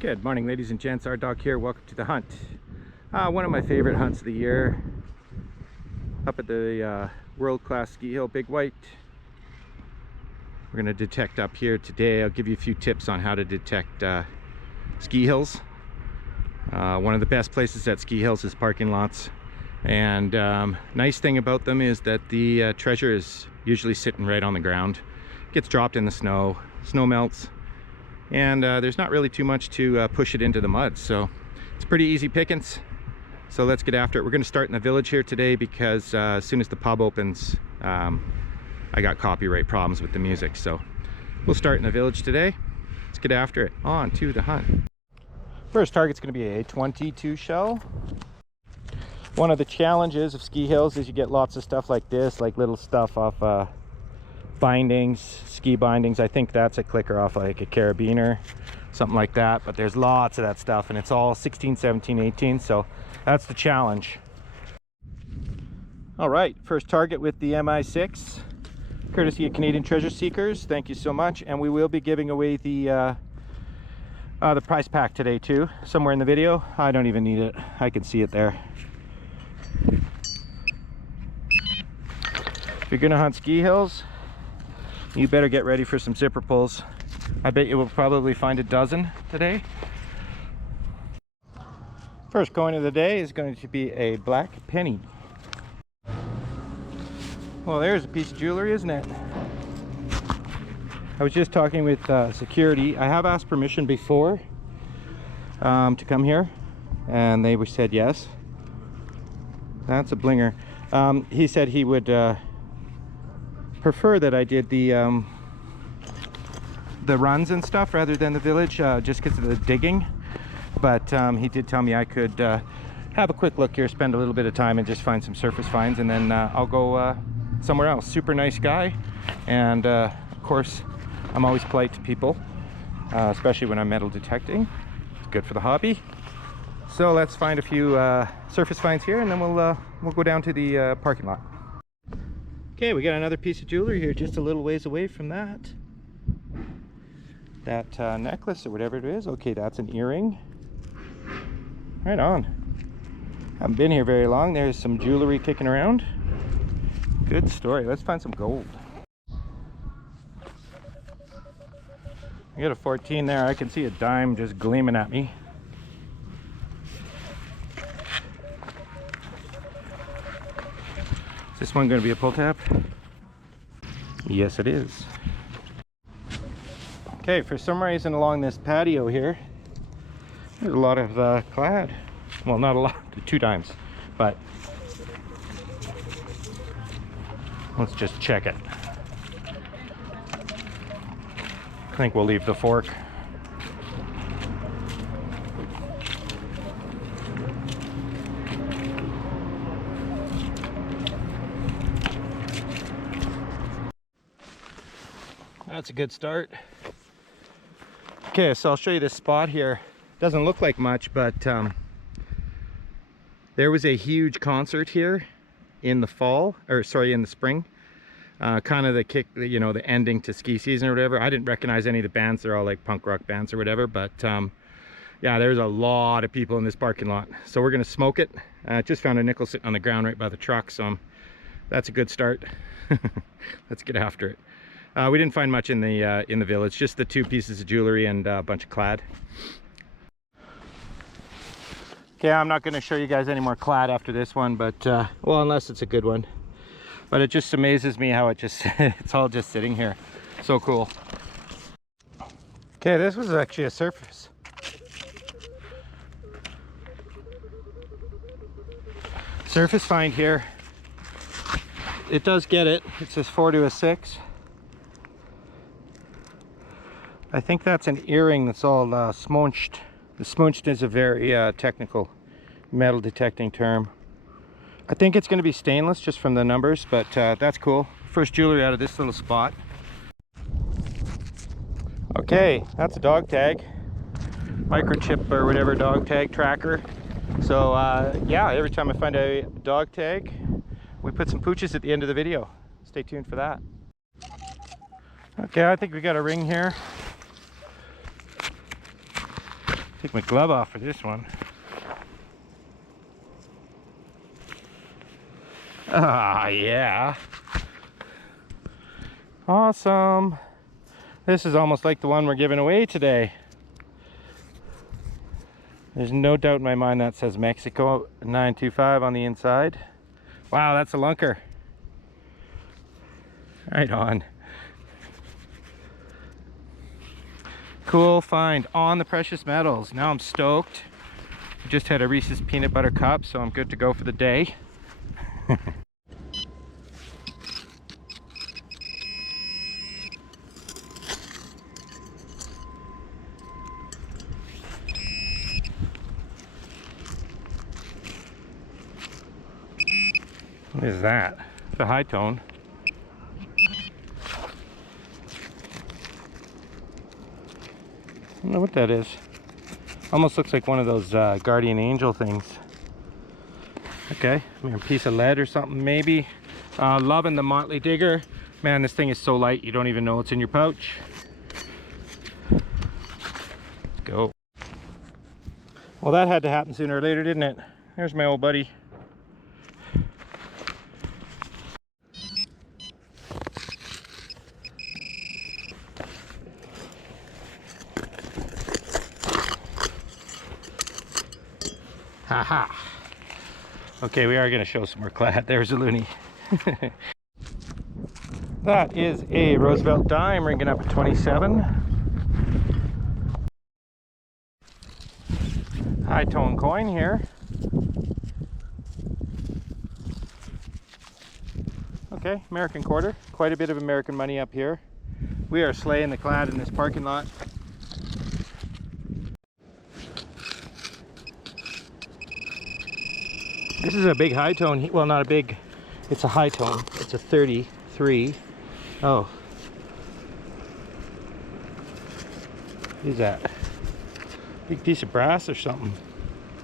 Good morning, ladies and gents. Our dog here. Welcome to the hunt. One of my favorite hunts of the year. Up at the world-class ski hill, Big White. We're going to detect up here today. I'll give you a few tips on how to detect ski hills. One of the best places at ski hills is parking lots. And nice thing about them is that the treasure is usually sitting right on the ground. Gets dropped in the snow. Snow melts. And there's not really too much to push it into the mud, so it's pretty easy pickings. So let's get after it. We're going to start in the village here today because as soon as the pub opens, I got copyright problems with the music. So we'll start in the village today. Let's get after it. On to the hunt. First target's going to be a 22 shell. One of the challenges of ski hills is you get lots of stuff like this, like little stuff off bindings, ski bindings. I think that's a clicker off like a carabiner, something like that, but there's lots of that stuff and it's all 16, 17, 18, so that's the challenge. All right, first target with the MI6, courtesy of Canadian Treasure Seekers. Thank you so much. And we will be giving away the prize pack today too, somewhere in the video. I don't even need it, I can see it there. If you're gonna hunt ski hills, you better get ready for some zipper pulls. I bet you will probably find a dozen today. First coin of the day is going to be a black penny. Well, there's a piece of jewelry, isn't it? I was just talking with security. I have asked permission before to come here, and they said yes. That's a blinger. He said he would prefer that I did the runs and stuff rather than the village, just because of the digging, but he did tell me I could have a quick look here, spend a little bit of time and just find some surface finds, and then I'll go somewhere else. Super nice guy, and of course I'm always polite to people, especially when I'm metal detecting. It's good for the hobby. So let's find a few surface finds here, and then we'll go down to the parking lot. Okay, we got another piece of jewelry here, just a little ways away from that necklace or whatever it is. Okay, that's an earring. Right on. Haven't been here very long. There's some jewelry kicking around. Good story. Let's find some gold. I got a 14 there. I can see a dime just gleaming at me. Is this one going to be a pull tab? Yes, it is. Okay, for some reason along this patio here, there's a lot of clad. Well, not a lot, 2 dimes, but let's just check it. I think we'll leave the fork. That's a good start. Okay, so I'll show you this spot here. Doesn't look like much, but there was a huge concert here in the fall, or sorry, in the spring. Kind of the kick, you know, the ending to ski season or whatever. I didn't recognize any of the bands. They're all like punk rock bands or whatever, but yeah, there's a lot of people in this parking lot. So we're gonna smoke it. Just found a nickel sitting on the ground right by the truck, so that's a good start. Let's get after it. We didn't find much in the village, just the 2 pieces of jewelry and a bunch of clad. Okay, I'm not going to show you guys any more clad after this one, but well, unless it's a good one. But it just amazes me how it just it's all just sitting here. So cool. Okay, this was actually a surface. Surface find here. It does get it. It says 4 to a 6. I think that's an earring that's all smunched. The smunched is a very technical metal detecting term. I think it's going to be stainless just from the numbers, but that's cool. First jewelry out of this little spot. Okay, that's a dog tag. Microchip or whatever dog tag tracker. So yeah, every time I find a dog tag, we put some pooches at the end of the video. Stay tuned for that. Okay, I think we got a ring here. Take my glove off for this one. Ah, yeah. Awesome. This is almost like the one we're giving away today. There's no doubt in my mind that says Mexico 925 on the inside. Wow, that's a lunker. Right on. Cool find on the precious metals. Now I'm stoked. I just had a Reese's peanut butter cup, so I'm good to go for the day. What is that? It's a high tone. I don't know what that is. Almost looks like one of those guardian angel things. Okay, maybe a piece of lead or something maybe. Loving the Motley Digger. Man, this thing is so light you don't even know it's in your pouch. Let's go. Well, that had to happen sooner or later, didn't it? There's my old buddy. Haha. Okay, we are going to show some more clad. There's a loony. That is a Roosevelt dime ringing up at 27. High tone coin here. Okay, American quarter. Quite a bit of American money up here. We are slaying the clad in this parking lot. This is a big high tone. Well, not a big, it's a high tone. It's a 33. Oh. What is that? Big piece of brass or something.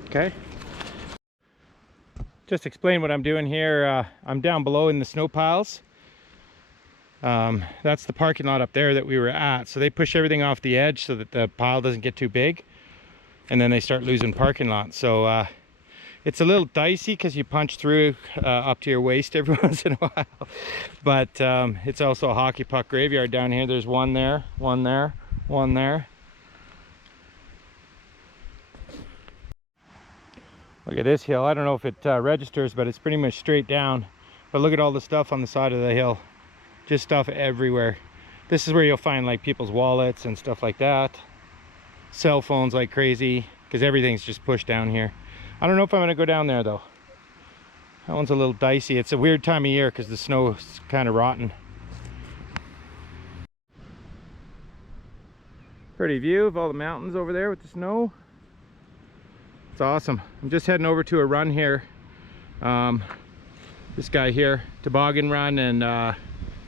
Okay. Just explain what I'm doing here. I'm down below in the snow piles. That's the parking lot up there that we were at. So they push everything off the edge so that the pile doesn't get too big. And then they start losing parking lots. So, it's a little dicey because you punch through up to your waist every once in a while. But it's also a hockey puck graveyard down here. There's one there, one there, one there. Look at this hill. I don't know if it registers, but it's pretty much straight down. But look at all the stuff on the side of the hill. Just stuff everywhere. This is where you'll find like people's wallets and stuff like that. Cell phones like crazy, because everything's just pushed down here. I don't know if I'm going to go down there though. That one's a little dicey. It's a weird time of year because the snow is kind of rotten. Pretty view of all the mountains over there with the snow. It's awesome. I'm just heading over to a run here. This guy here, toboggan run and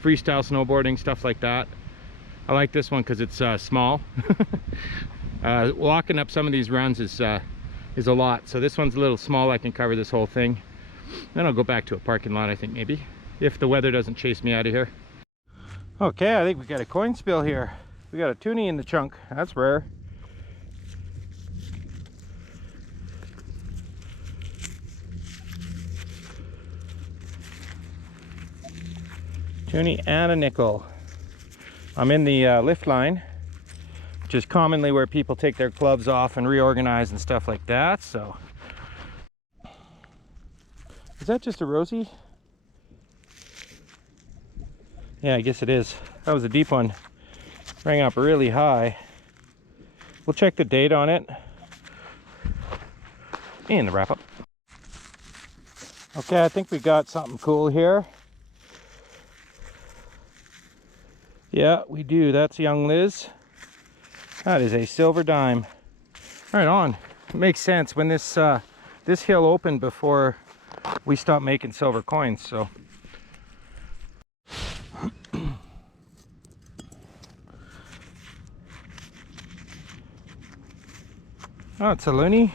freestyle snowboarding, stuff like that. I like this one because it's small. Walking up some of these runs is a lot, so this one's a little small. I can cover this whole thing. Then I'll go back to a parking lot, I think, maybe, if the weather doesn't chase me out of here. Okay, I think we got a coin spill here. We got a toonie in the chunk. That's rare. Toonie and a nickel. I'm in the lift line, which is commonly where people take their clubs off and reorganize and stuff like that. So is that just a Rosie? Yeah, I guess it is. That was a deep one. Rang up really high. We'll check the date on it and the wrap up. Okay, I think we got something cool here. Yeah, we do. That's young Liz. That is a silver dime. Right on. It makes sense when this this hill opened before we stopped making silver coins. So oh, it's a loony.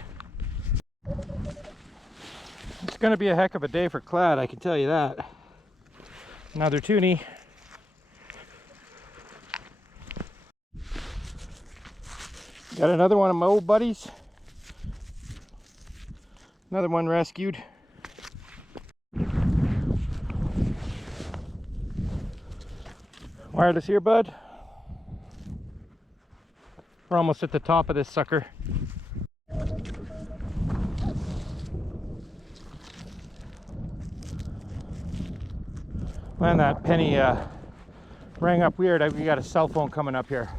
It's going to be a heck of a day for clad, I can tell you that. Another toonie. Got another one of my old buddies. Another one rescued. Wireless earbud. We're almost at the top of this sucker. Man, that penny rang up weird. We got a cell phone coming up here.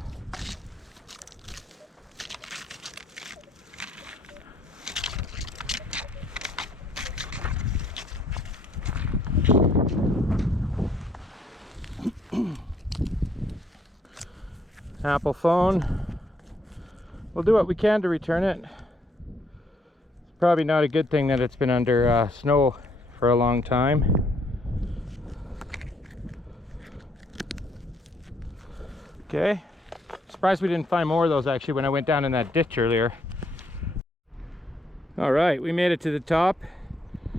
Apple phone. We'll do what we can to return it. It's probably not a good thing that it's been under snow for a long time. Okay. Surprised we didn't find more of those actually when I went down in that ditch earlier. All right, we made it to the top.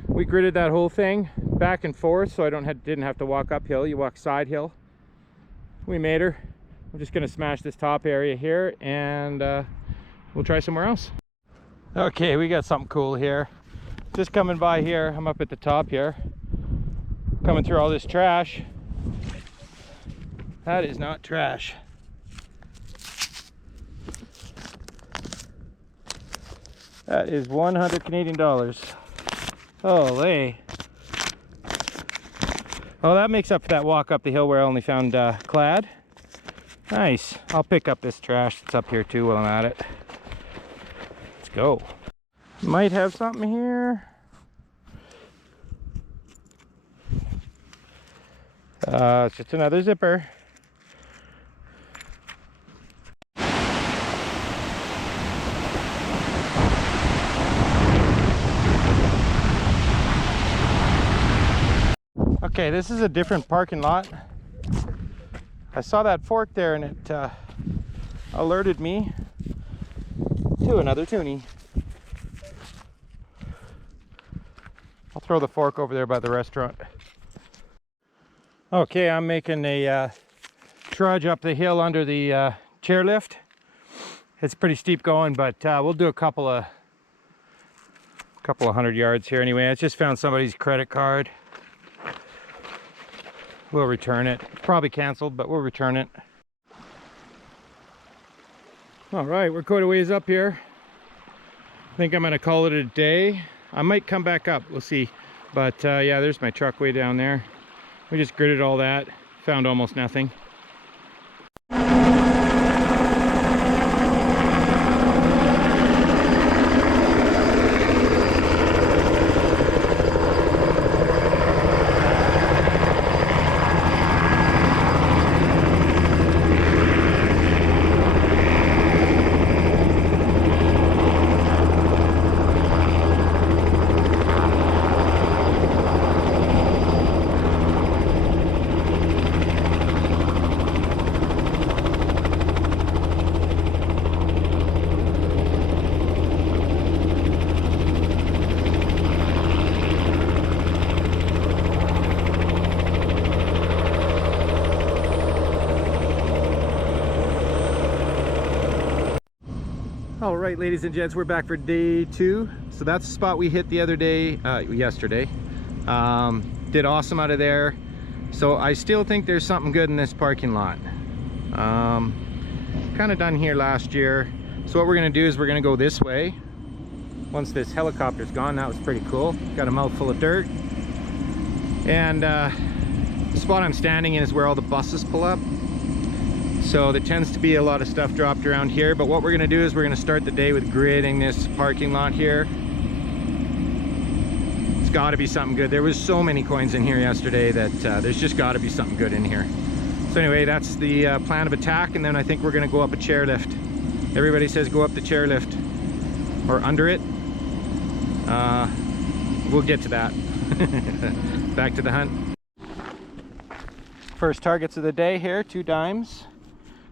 We gridded that whole thing back and forth so I didn't have to walk uphill. You walk side hill. We made her. I'm just gonna smash this top area here and we'll try somewhere else. Okay, we got something cool here. Just coming by here, I'm up at the top here. Coming through all this trash. That is not trash. That is 100 Canadian dollars. Holy. Oh, that makes up for that walk up the hill where I only found clad. Nice. I'll pick up this trash that's up here too while I'm at it. Let's go. Might have something here. It's just another zipper. Okay, this is a different parking lot. I saw that fork there and it alerted me to another toonie. I'll throw the fork over there by the restaurant. Okay, I'm making a trudge up the hill under the chairlift. It's pretty steep going, but we'll do a couple of 100 yards here anyway. I just found somebody's credit card. We'll return it. Probably canceled, but we'll return it. All right, we're quite a ways up here. I think I'm gonna call it a day. I might come back up, we'll see. But yeah, there's my truck way down there. We just gridded all that, found almost nothing. All right, ladies and gents, we're back for day 2. So that's the spot we hit the other day, yesterday. Did awesome out of there. So I still think there's something good in this parking lot. Kind of done here last year. So what we're gonna do is we're gonna go this way. Once this helicopter's gone, that was pretty cool. Got a mouthful of dirt. And the spot I'm standing in is where all the buses pull up. So there tends to be a lot of stuff dropped around here, but what we're gonna do is we're gonna start the day with gridding this parking lot here. It's gotta be something good. There was so many coins in here yesterday that there's just gotta be something good in here. So anyway, that's the plan of attack, and then I think we're gonna go up a chairlift. Everybody says go up the chairlift, or under it. We'll get to that. Back to the hunt. First targets of the day here, 2 dimes.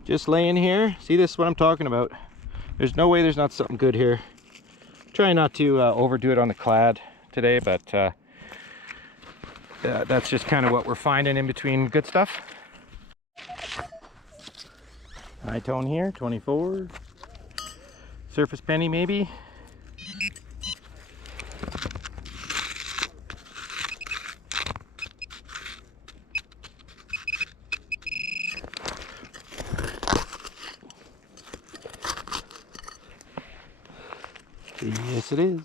Just laying here. See, this is what I'm talking about. There's no way there's not something good here. Try not to overdo it on the clad today, but that's just kind of what we're finding in between good stuff. High tone here, 24. Surface penny maybe. Yes, it is.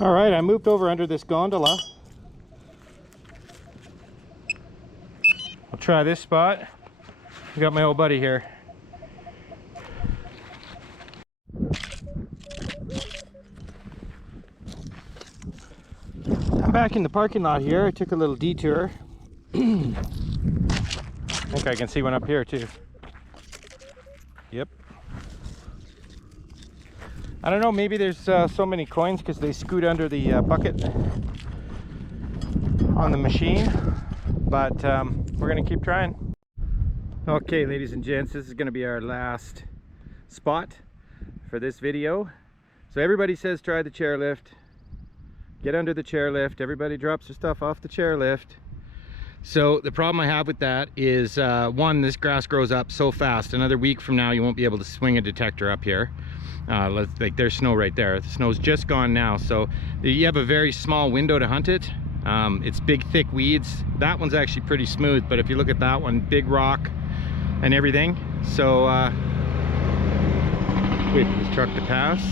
All right, I moved over under this gondola. I'll try this spot. I got my old buddy here. I'm back in the parking lot here. I took a little detour. I think I can see one up here too. Yep. I don't know, maybe there's so many coins because they scoot under the bucket on the machine, but we're gonna keep trying. Okay, ladies and gents, this is gonna be our last spot for this video. So everybody says try the chairlift, get under the chairlift, everybody drops their stuff off the chairlift. So the problem I have with that is one, this grass grows up so fast. Another week from now you won't be able to swing a detector up here. Like there's snow right there. The snow's just gone now, so you have a very small window to hunt it. It's big thick weeds. That one's actually pretty smooth, but if you look at that one, big rock and everything. So wait for this truck to pass.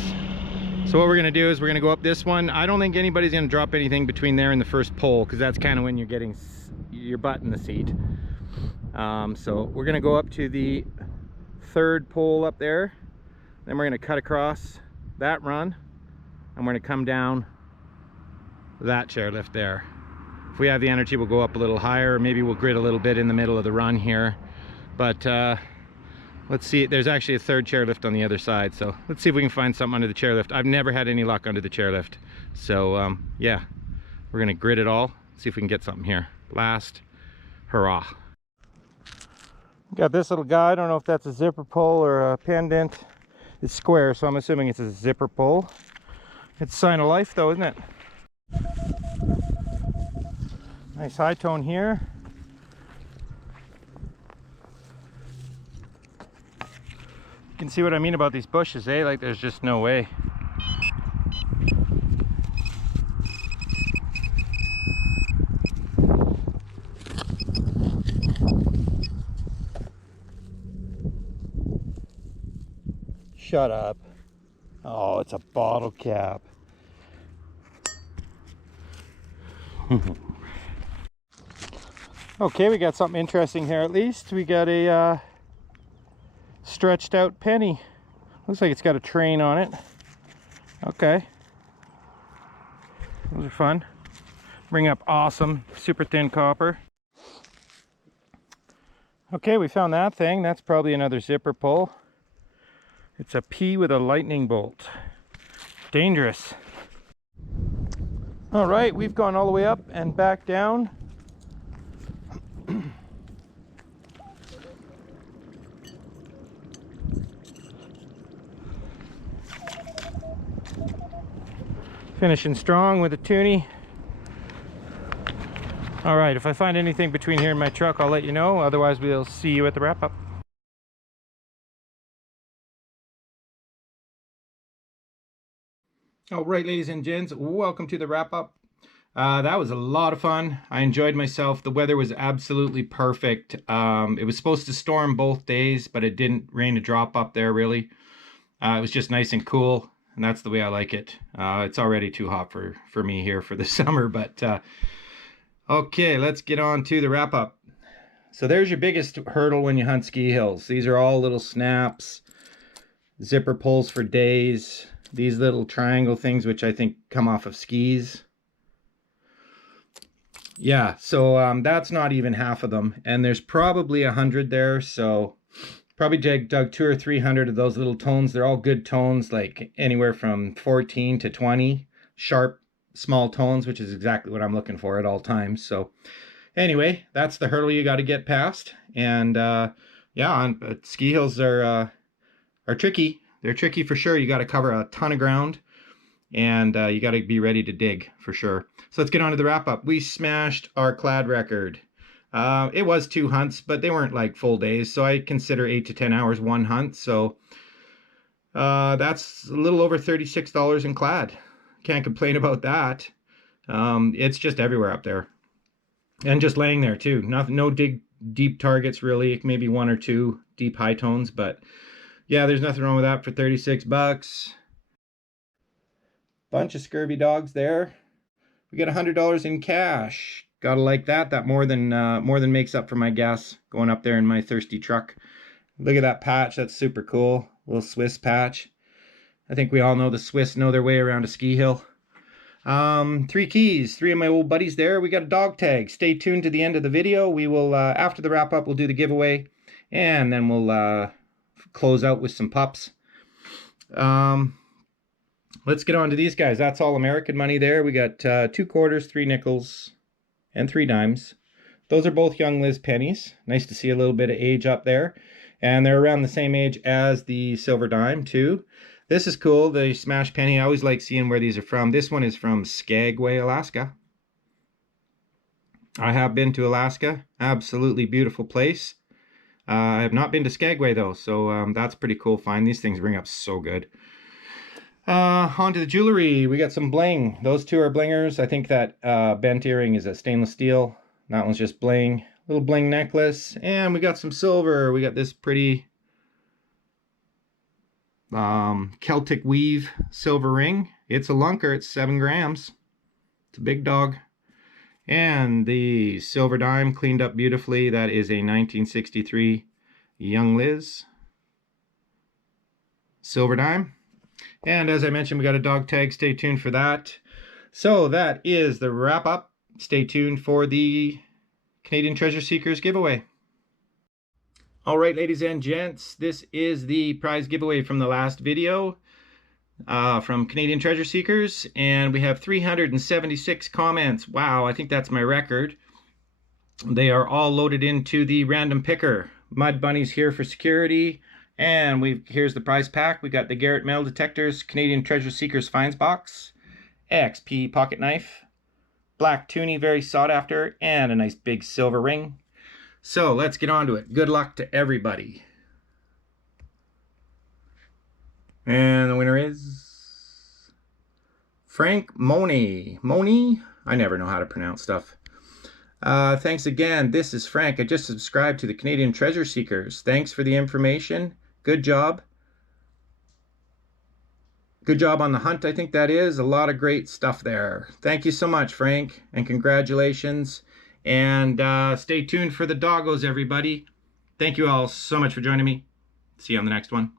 So what we're gonna do is we're gonna go up this one. I don't think anybody's gonna drop anything between there and the first pole, because that's kind of when you're getting your butt in the seat. So we're gonna go up to the third pole up there. Then we're going to cut across that run and we're going to come down that chairlift there. If we have the energy, we'll go up a little higher. Maybe we'll grid a little bit in the middle of the run here. But let's see. There's actually a third chairlift on the other side. So let's see if we can find something under the chairlift. I've never had any luck under the chairlift. So yeah, we're going to grid it all. See if we can get something here. Last hurrah. Got this little guy. I don't know if that's a zipper pull or a pendant. It's square, so I'm assuming it's a zipper pull. It's a sign of life though, isn't it? Nice high tone here. You can see what I mean about these bushes, eh? Like there's just no way. Shut up. Oh, it's a bottle cap. Okay, we got something interesting here at least. We got a stretched out penny. Looks like it's got a train on it. Okay. Those are fun. Bring up awesome, super thin copper. Okay, we found that thing. That's probably another zipper pull. It's a P with a lightning bolt. Dangerous. All right, we've gone all the way up and back down. Finishing strong with a toonie. All right, if I find anything between here and my truck, I'll let you know. Otherwise, we'll see you at the wrap-up. All right, ladies and gents, welcome to the wrap-up. That was a lot of fun. I enjoyed myself. The weather was absolutely perfect. It was supposed to storm both days, but it didn't rain a drop up there, really. It was just nice and cool, and that's the way I like it. It's already too hot for me here for the summer, but okay, let's get on to the wrap-up. So there's your biggest hurdle when you hunt ski hills. These are all little snaps, zipper pulls for days. These little triangle things, which I think come off of skis. Yeah, so that's not even half of them. And there's probably 100 there, so probably dug 200 or 300 of those little tones. They're all good tones, like anywhere from 14 to 20. Sharp, small tones, which is exactly what I'm looking for at all times. So anyway, that's the hurdle you got to get past. And yeah, ski hills are tricky. They're tricky for sure. You got to cover a ton of ground, and you got to be ready to dig for sure. So let's get on to the wrap up. We smashed our clad record. It was 2 hunts, but they weren't like full days, so I consider 8 to 10 hours one hunt. So that's a little over $36 in clad. Can't complain about that. It's just everywhere up there, and just laying there too. No deep targets really. Maybe 1 or 2 deep high tones, but yeah, there's nothing wrong with that for 36 bucks. Bunch of scurvy dogs there. We got $100 in cash. Gotta like that. That more than makes up for my gas going up there in my thirsty truck. Look at that patch. That's super cool. Little Swiss patch. I think we all know the Swiss know their way around a ski hill. 3 keys. 3 of my old buddies there. We got a dog tag. Stay tuned to the end of the video. We will, after the wrap up, we'll do the giveaway, and then we'll close out with some pups. Let's get on to these guys. That's all American money there. We got 2 quarters, 3 nickels, and 3 dimes. Those are both young Liz pennies. Nice to see a little bit of age up there. And they're around the same age as the silver dime too. This is cool, the smash penny. I always like seeing where these are from. This one is from Skagway, Alaska. I have been to Alaska. Absolutely beautiful place. I have not been to Skagway though, so that's pretty cool find. These things ring up so good. On to the jewelry. We got some bling. Those 2 are blingers. I think that bent earring is a stainless steel. That one's just bling. Little bling necklace. And we got some silver. We got this pretty Celtic weave silver ring. It's a lunker. It's 7 grams. It's a big dog. And the silver dime cleaned up beautifully. That is a 1963 Young Liz silver dime. And as I mentioned, we got a dog tag. Stay tuned for that. So that is the wrap up. Stay tuned for the Canadian Treasure Seekers giveaway. All right, ladies and gents, this is the prize giveaway from the last video from Canadian Treasure Seekers, and we have 376 comments. Wow, I think that's my record. They are all loaded into the random picker. Mud Bunny's here for security. And here's the prize pack. We got the Garrett Metal Detectors Canadian Treasure Seekers Finds Box, XP Pocket Knife, black toonie, very sought after, and a nice big silver ring. So let's get on to it. Good luck to everybody. And the winner is Frank Money. Money? I never know how to pronounce stuff. Thanks again. This is Frank. I just subscribed to the Canadian Treasure Seekers. Thanks for the information. Good job. Good job on the hunt, I think that is. A lot of great stuff there. Thank you so much, Frank, and congratulations. And stay tuned for the doggos, everybody. Thank you all so much for joining me. See you on the next one.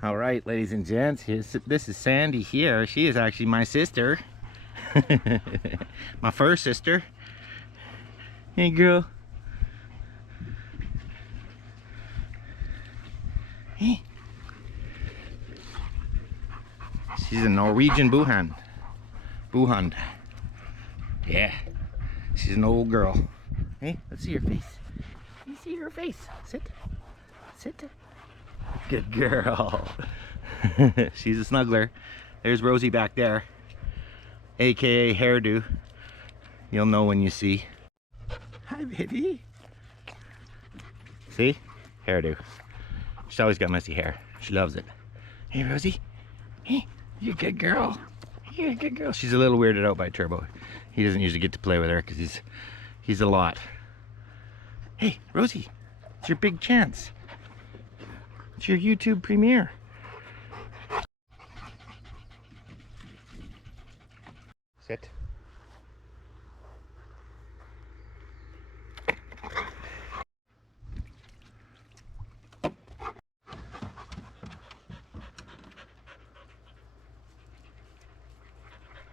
All right, ladies and gents, this is Sandy here. She is actually my sister. My first sister. Hey, girl. Hey. She's a Norwegian Buhund. Yeah. She's an old girl. Hey, let's see her face. Let me see her face. Sit. Sit. Good girl. She's a snuggler. There's Rosie back there, aka Hairdo. You'll know when you see. Hi, baby. See? Hairdo. She's always got messy hair. She loves it. Hey, Rosie. Hey, you're a good girl. You're a good girl. She's a little weirded out by Turbo. He doesn't usually get to play with her because he's a lot. Hey, Rosie. It's your big chance. It's your YouTube premiere. Sit.